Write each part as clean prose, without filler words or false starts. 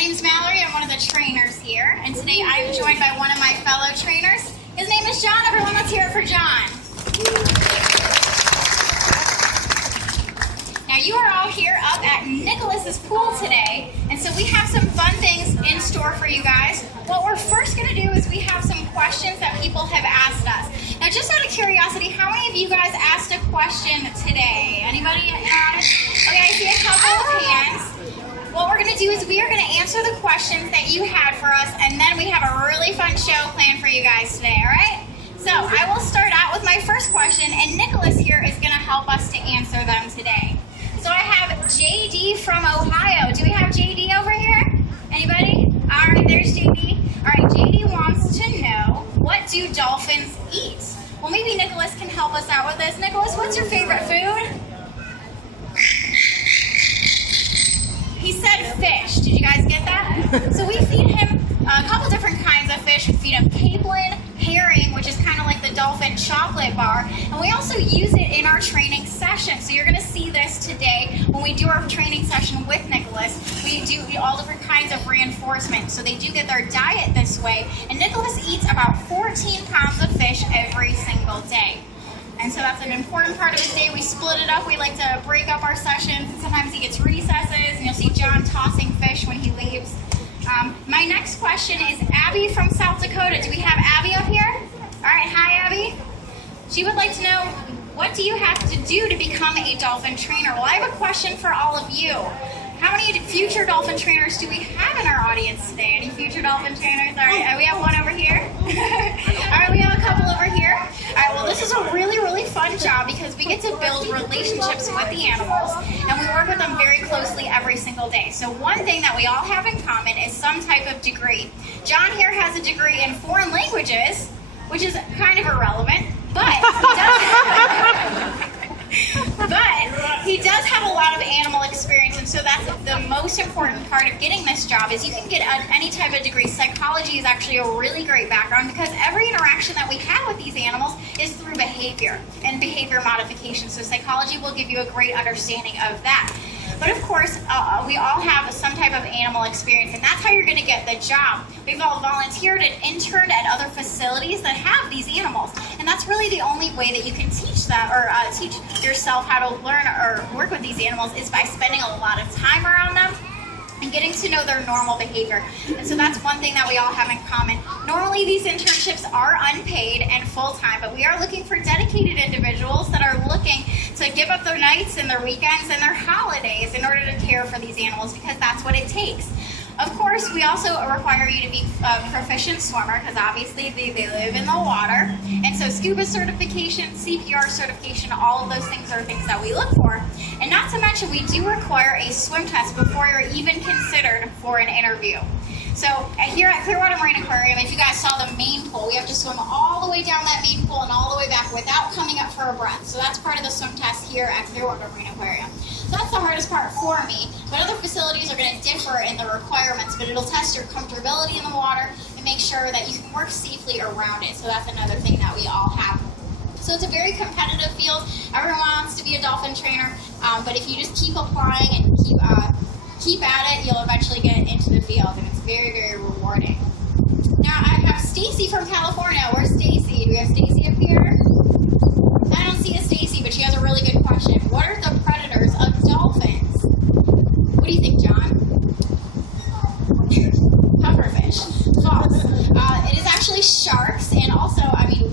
name's Mallory. I'm one of the trainers here, and today I'm joined by one of my fellow trainers. His name is John. Everyone, let's hear it for John. Now, you are all here up at Nichollis's pool today, and so we have some fun things in store for you guys. What we're first going to do is we have some questions that people have asked us. Now, just out of curiosity, how many of you guys asked a question today? Anybody? Okay, I see a couple of hands. What we're going to do is we are going to answer the questions that you had for us, and then we have a really fun show planned for you guys today, all right? So I will start out with my first question, and Nichollis here is going to help us to answer them today. So I have JD from Ohio. Do we have JD over here? Anybody? All right, there's JD. All right, JD wants to know, what do dolphins eat? Well, maybe Nichollis can help us out with this. Nichollis, what's your favorite food? He said fish. Did you guys get that? So we feed him a couple different kinds of fish. We feed him capelin, herring, which is kind of like the dolphin chocolate bar, and we also use it in our training session. So you're going to see this today when we do our training session with Nichollis. We do all different kinds of reinforcement, so they do get their diet this way. And Nichollis eats about 14 pounds of fish every single day. And so that's an important part of his day. We split it up. We like to break up our sessions. And sometimes he gets recesses, and you'll see John tossing fish when he leaves. My next question is Abby from South Dakota. Do we have Abby up here? All right, hi, Abby. She would like to know, what do you have to do to become a dolphin trainer? Well, I have a question for all of you. How many future dolphin trainers do we have in our audience today? Any future dolphin trainers? All right, we have one over here. All right, we have a couple over here. All right, well, this is a really, really fun job because we get to build relationships with the animals, and we work with them very closely every single day. So one thing that we all have in common is some type of degree. John here has a degree in foreign languages, which is kind of irrelevant, but he does have a lot of animal experience, and so that's the most important part of getting this job is you can get any type of degree. Psychology is actually a really great background because every interaction that we have with these animals is through behavior and behavior modification. So psychology will give you a great understanding of that. But of course, we all have some type of animal experience, and that's how you're going to get the job. We've all volunteered and interned at other facilities that have these animals, and that's really the only way that you can teach them or teach yourself how to learn or work with these animals is by spending a lot of time around them and getting to know their normal behavior. And so that's one thing that we all have in common. Normally these internships are unpaid and full-time, but we are looking for dedicated individuals that are looking to give up their nights and their weekends and their holidays in order to care for these animals because that's what it takes. Of course, we also require you to be a proficient swimmer because obviously they live in the water. And so scuba certification, CPR certification, all of those things are things that we look for. And not to mention, we do require a swim test before you're even considered for an interview. So here at Clearwater Marine Aquarium, if you guys saw the main pool, we have to swim all the way down that main pool and all the way back without coming up for a breath. So that's part of the swim test here at Clearwater Marine Aquarium. So that's the hardest part for me, but other facilities are going to differ in the requirements, but it'll test your comfortability in the water and make sure that you can work safely around it. So that's another thing that we all have. So it's a very competitive field. Everyone wants to be a dolphin trainer, but if you just keep applying and keep at it, you'll eventually get into the field, and it's very, very rewarding. Now I have Stacy from California. Where's Stacy? Do we have Stacy up here? I don't see a Stacy, but she has a really good question. What are the predators of dolphins? What do you think, John? Pufferfish. False. It is actually sharks, and also,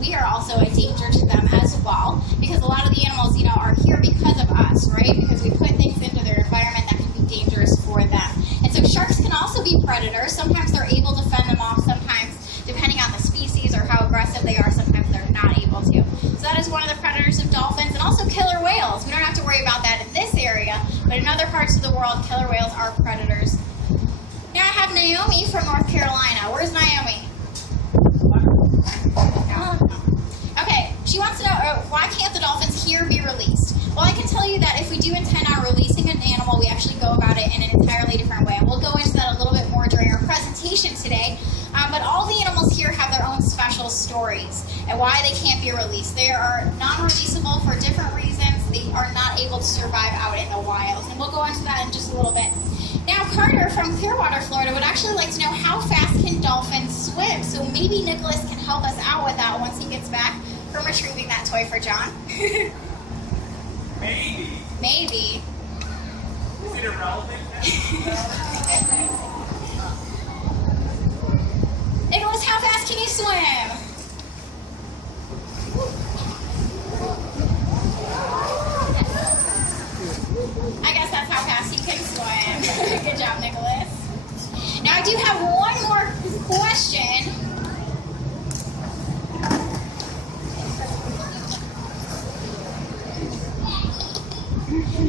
we are also a danger to them as well, because a lot of the animals, are here because of us, right? Because we put things into their environment that can be dangerous for them. And so sharks can also be predators. Sometimes they're able to fend them off. Sometimes, depending on the species or how aggressive they are, sometimes they're not able to. So that is one of the predators of dolphins, and also killer whales. We don't have to worry about that in this area, but in other parts of the world, killer whales are predators. Now I have Naomi from North Carolina. Where's Naomi? Okay, she wants to know, why can't the dolphins here be released? Well, I can tell you that if we do intend on releasing an animal, we actually go about it in an entirely different way. We'll go into that a little bit more during our presentation today, but all the animals here have their own special stories and why they can't be released. They are non-releasable for different reasons. They are not able to survive out in the wild, and we'll go into that in just a little bit. Now, Carter from Clearwater, Florida would maybe Nichollis can help us out with that once he gets back from retrieving that toy for John. Maybe. Maybe. Is it irrelevant? Nichollis, how fast can you swim? I guess that's how fast you can swim. Good job, Nichollis. Now I do have one more question.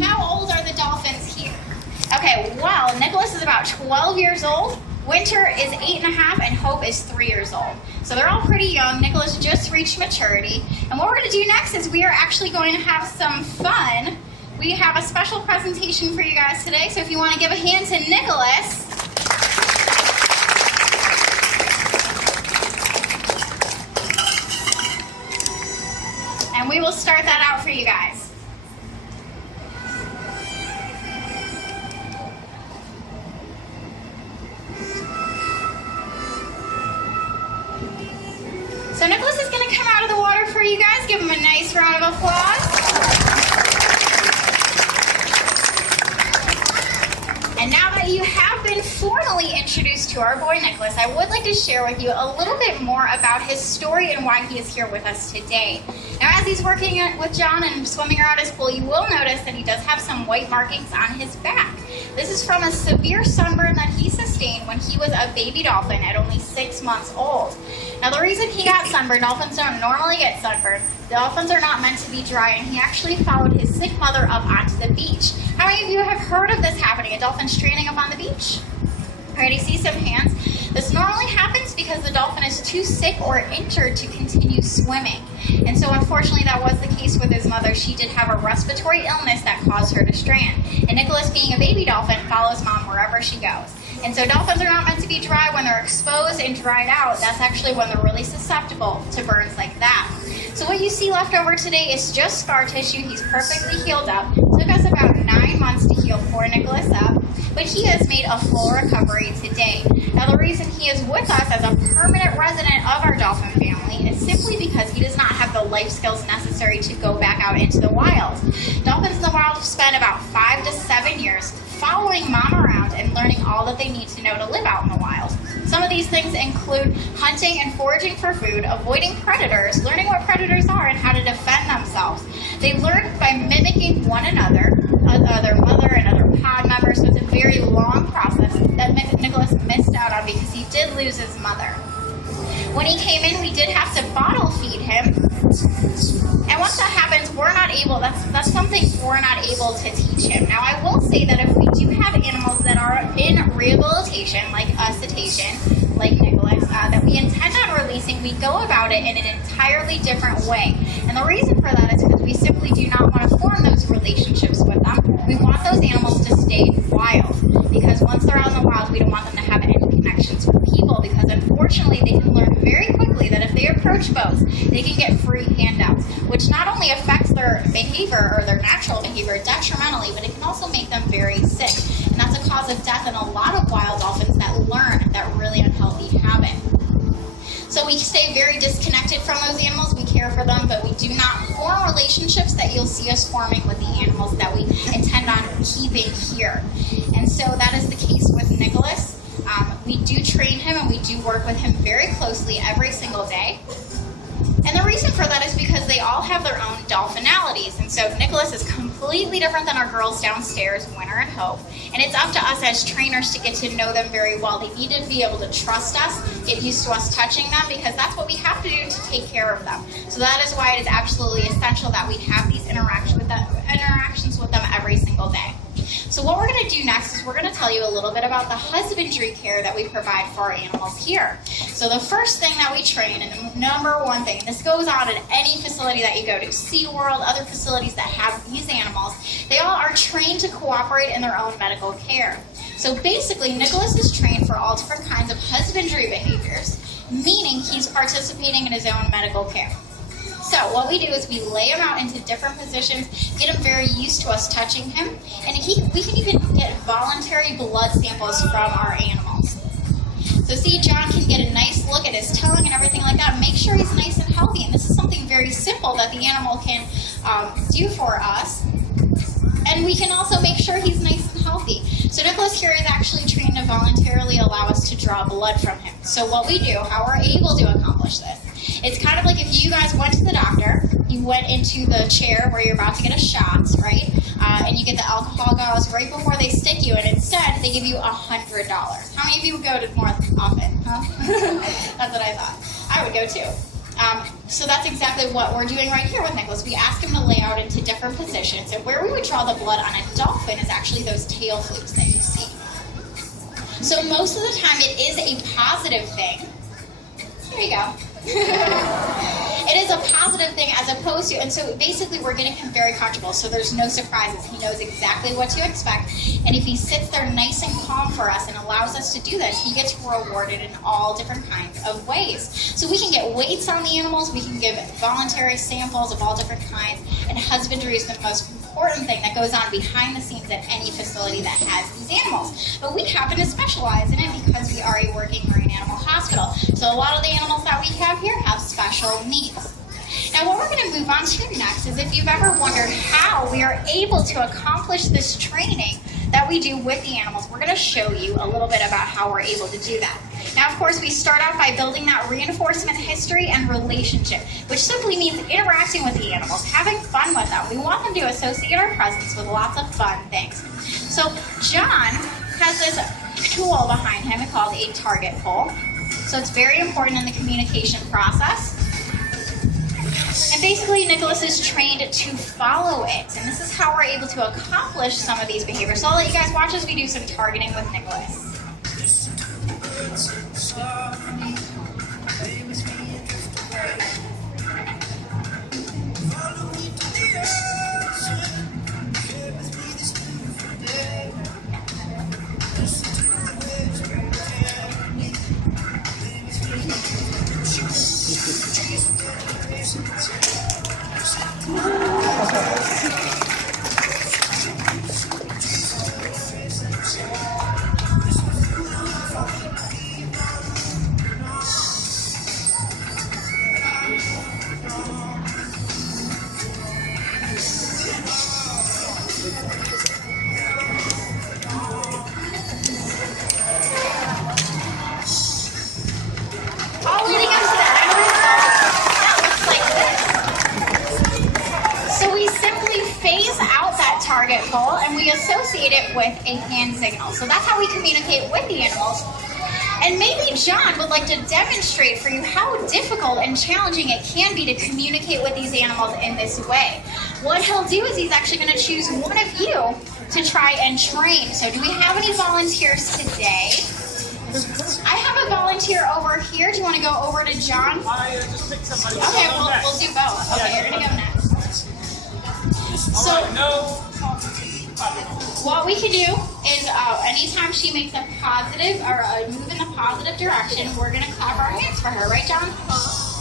How old are the dolphins here? Okay, well, Nichollis is about 12 years old. Winter is 8.5, and Hope is 3 years old. So they're all pretty young. Nichollis just reached maturity. And what we're going to do next is we are actually going to have some fun. We have a special presentation for you guys today. So if you want to give a hand to Nichollis. And we will start that out for you guys. So Nichollis is going to come out of the water for you guys. Give him a nice round of applause. And now that you have been formally introduced to our boy Nichollis, I would like to share with you a little bit more about his story and why he is here with us today. Now, as he's working with John and swimming around his pool, you will notice that he does have some white markings on his back. This is from a severe sunburn that he sustained when he was a baby dolphin at only 6 months old. Now, the reason he got sunburned, dolphins don't normally get sunburned. Dolphins are not meant to be dry, and he actually followed his sick mother up onto the beach. How many of you have heard of this happening? A dolphin stranding up on the beach? All right, I see some hands. This normally happens because the dolphin is too sick or injured to continue swimming. And so unfortunately that was the case with his mother. She did have a respiratory illness that caused her to strand. And Nichollis, being a baby dolphin, follows mom wherever she goes. And so dolphins are not meant to be dry. When they're exposed and dried out, that's actually when they're really susceptible to burns like that. So what you see left over today is just scar tissue. He's perfectly healed up. It took us about 9 months to heal poor Nichollis up, but he has made a full recovery today. Now, the reason he is with us as a permanent resident of our dolphin family is simply because he does not have the life skills necessary to go back out into the wild. Dolphins in the wild spend about 5 to 7 years following mom around and learning all that they need to know to live out in the wild. Some of these things include hunting and foraging for food, avoiding predators, learning what predators are and how to defend themselves. They learn by mimicking one another, other mother and other pod members, so it's a very long process that Nichollis missed out on because he did lose his mother. When he came in, we did have to bottle feed him. And once that happens, we're not able, that's something we're not able to teach him. Now, I will say that if we do have animals that are in rehabilitation, like a cetacean, like Nichollis, that we intend on releasing, we go about it in an entirely different way. And the reason for that is because we simply do not want to form those relationships with them. We want those animals to stay wild, because once they're out in the wild, we don't want them to have any connections with people, because unfortunately they can learn very quickly that if they approach boats, they can get free handouts, which not only affects their behavior or their natural behavior detrimentally, but it can also make them very sick. And that's a cause of death in a lot of wild dolphins that learn that really unhealthy habit. So we stay very disconnected from those animals. We care for them, but we do not form relationships that you'll see us forming with the animals that we intend on keeping here. And so that is the case with Nichollis. We do train him and we do work with him very closely every single day. And the reason for that is because they all have their own dolphinalities. And so Nichollis is completely different than our girls downstairs, Winter and Hope. And it's up to us as trainers to get to know them very well. They need to be able to trust us, get used to us touching them, because that's what we have to do to take care of them. So that is why it is absolutely essential that we have these interactions with them every single day. So what we're going to do next is we're going to tell you a little bit about the husbandry care that we provide for our animals here. So the first thing that we train, and the number one thing, this goes on at any facility that you go to, SeaWorld, other facilities that have these animals, they all are trained to cooperate in their own medical care. So basically, Nichollis is trained for all different kinds of husbandry behaviors, meaning he's participating in his own medical care. So what we do is we lay him out into different positions, get him very used to us touching him, and we can even get voluntary blood samples from our animals. So see, John can get a nice look at his tongue and everything like that. Make sure he's nice and healthy. And this is something very simple that the animal can do for us. And we can also make sure he's nice and healthy. So Nichollis here is actually trained to voluntarily allow us to draw blood from him. So what we do, how we're able to accomplish this, it's kind of like if you guys went to the doctor, you went into the chair where you're about to get a shot, right? And you get the alcohol gauze right before they stick you, and instead they give you $100. How many of you would go to more often? Huh? That's what I thought. I would go too. So that's exactly what we're doing right here with Nichollis. We ask him to lay out into different positions, and where we would draw the blood on a dolphin is actually those tail flukes that you see. So most of the time it is a positive thing. There you go. It is a positive thing as opposed to, and so basically we're getting him very comfortable, so there's no surprises. He knows exactly what to expect, and if he sits there nice and calm for us and allows us to do this, he gets rewarded in all different kinds of ways. So we can get weights on the animals, we can give voluntary samples of all different kinds, and husbandry is the most important thing that goes on behind the scenes at any facility that has these animals. But we happen to specialize in it because we are a working marine animal hospital. So a lot of the animals that we have here have special needs. Now what we're going to move on to next is if you've ever wondered how we are able to accomplish this training that we do with the animals, we're going to show you a little bit about how we're able to do that. Now, of course, we start out by building that reinforcement history and relationship, which simply means interacting with the animals, having fun with them. We want them to associate our presence with lots of fun things. So John has this tool behind him called a target pole. So it's very important in the communication process. And basically, Nichollis is trained to follow it. And this is how we're able to accomplish some of these behaviors. So I'll let you guys watch as we do some targeting with Nichollis. Target pole, and we associate it with a hand signal. So that's how we communicate with the animals. And maybe John would like to demonstrate for you how difficult and challenging it can be to communicate with these animals in this way. What he'll do is he's actually going to choose one of you to try and train. So do we have any volunteers today? I have a volunteer over here. Do you want to go over to John? Just pick somebody. Okay, we'll do both. Okay, you're going to go next. So, what we can do is anytime she makes a positive or a move in the positive direction, we're going to clap our hands for her. Right, John?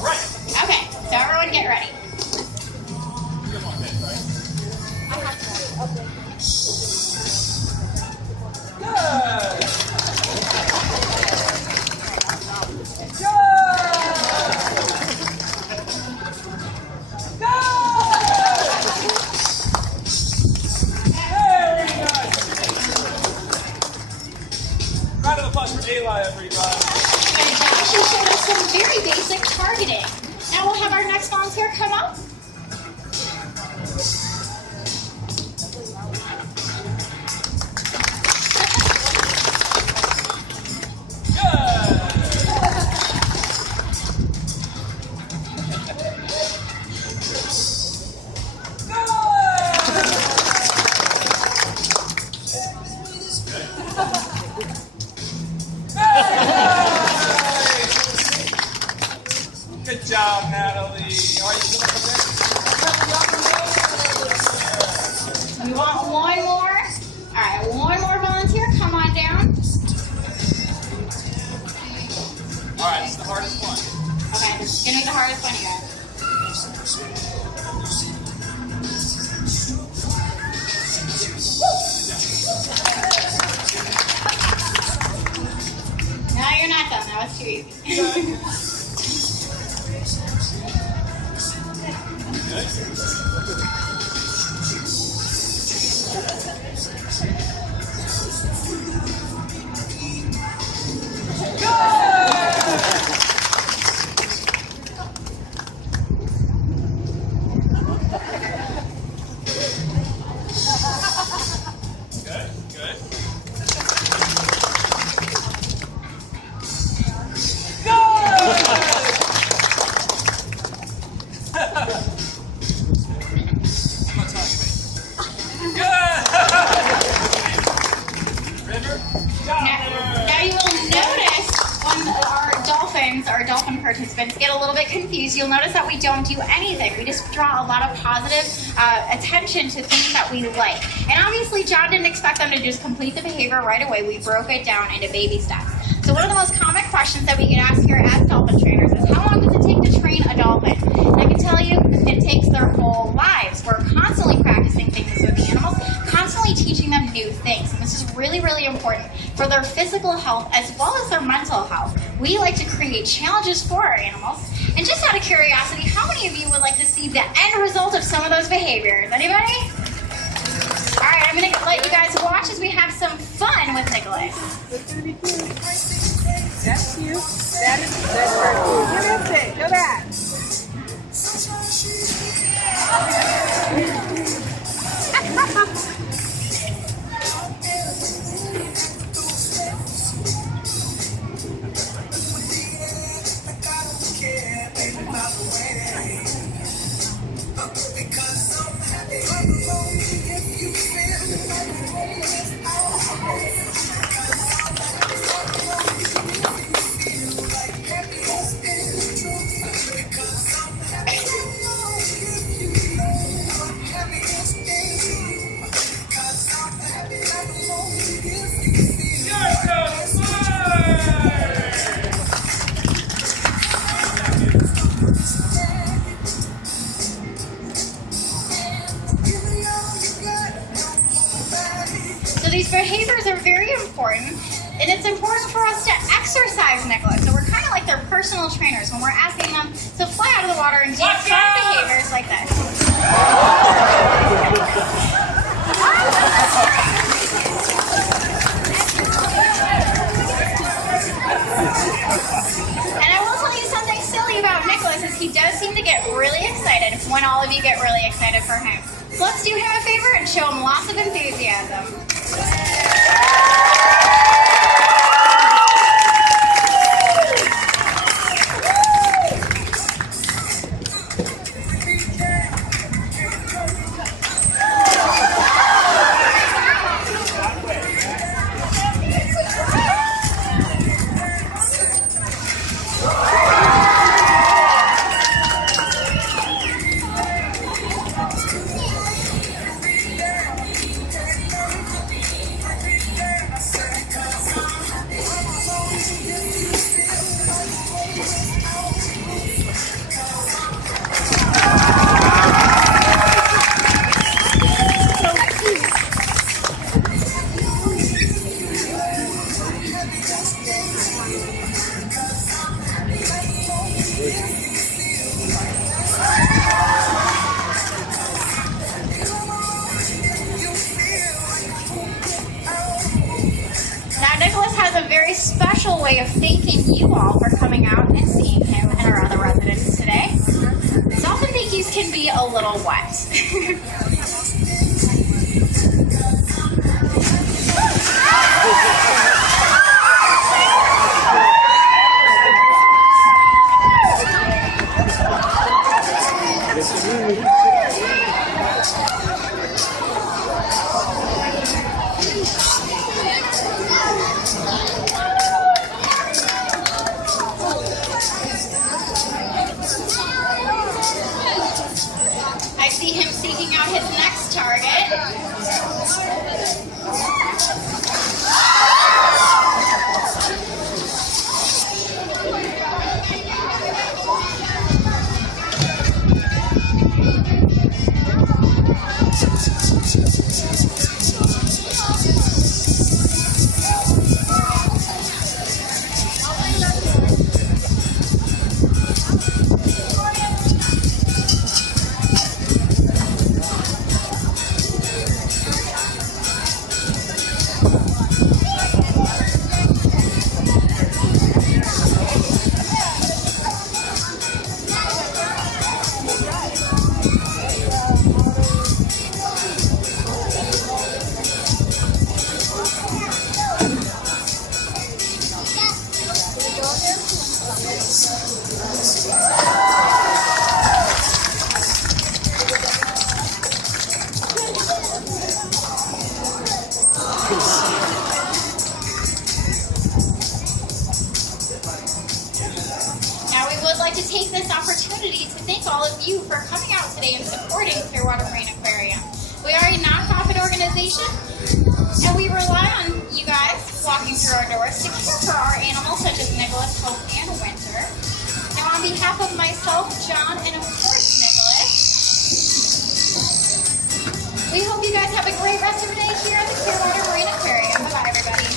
Right. Okay, so everyone get ready. Round of applause for Ayla, everybody. Good job. She showed us some very basic targeting. Now we'll have our next volunteer come up. Good job, Natalie. All right, We want one more. All right, one more volunteer. Come on down. all right, this is the hardest one. Okay, this is going to be the hardest one, you guys. you're not done. That was too easy. Now you will notice when our dolphin participants get a little bit confused, you'll notice that we don't do anything. We just draw a lot of positive attention to things that we like. And obviously John didn't expect them to just complete the behavior right away. We broke it down into baby steps. So one of the most common questions that we get asked here as dolphin trainers is, how long does it take to train a dolphin? And I can tell you, it takes their whole lives. We're constantly practicing things with the animals, constantly teaching them new things. And this is really, really important for their physical health as well as their mental health. We like to create challenges for our animals. And just out of curiosity, how many of you would like to see the end result of some of those behaviors? Anybody? All right, I'm going to let you guys watch as we have some fun with Nichollis. That's you. That's her. Give it. Go back. So these behaviors are very important, and it's important for us to exercise Nichollis. So we're kind of like their personal trainers when we're asking them to fly out of the water and do fun behaviors like this. And I will tell you something silly about Nichollis is he does seem to get really excited when all of you get really excited for him. So let's do him a favor and show him lots of enthusiasm. Nichollis has a very special way of thanking you all for coming out and seeing him and our other residents today. Dolphin thank yous can be a little wet. I see him seeking out his next Now, we would like to take this opportunity to thank all of you for coming out today and supporting Clearwater Marine Aquarium. We are a nonprofit organization, and we rely on you guys walking through our doors to care for our animals such as Nichollis, Hope, and Winter. Now, on behalf of myself, John, and of course Nichollis, we hope you guys have a great rest of your day here at the Clearwater Marine Aquarium. Bye-bye, everybody.